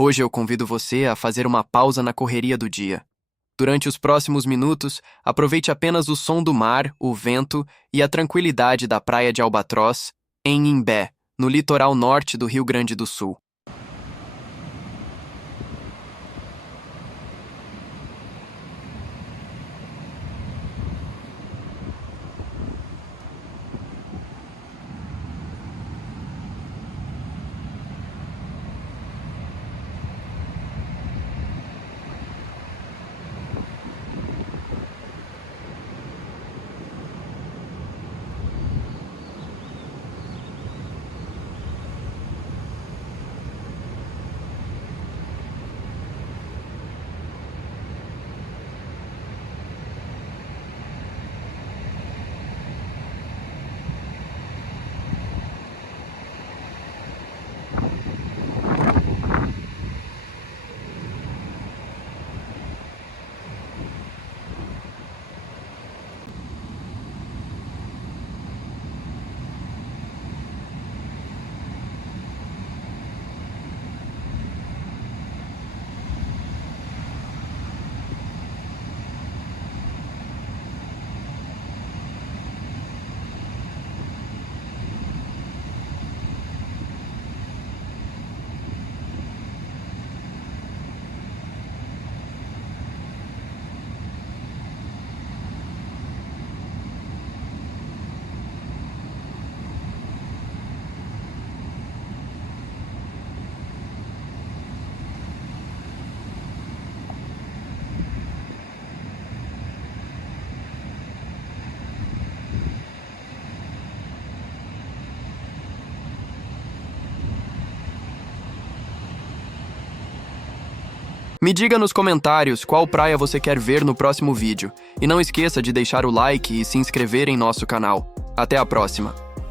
Hoje eu convido você a fazer uma pausa na correria do dia. Durante os próximos minutos, aproveite apenas o som do mar, o vento e a tranquilidade da praia de Albatroz, em Imbé, no litoral norte do Rio Grande do Sul. Me diga nos comentários qual praia você quer ver no próximo vídeo. E não esqueça de deixar o like e se inscrever em nosso canal. Até a próxima!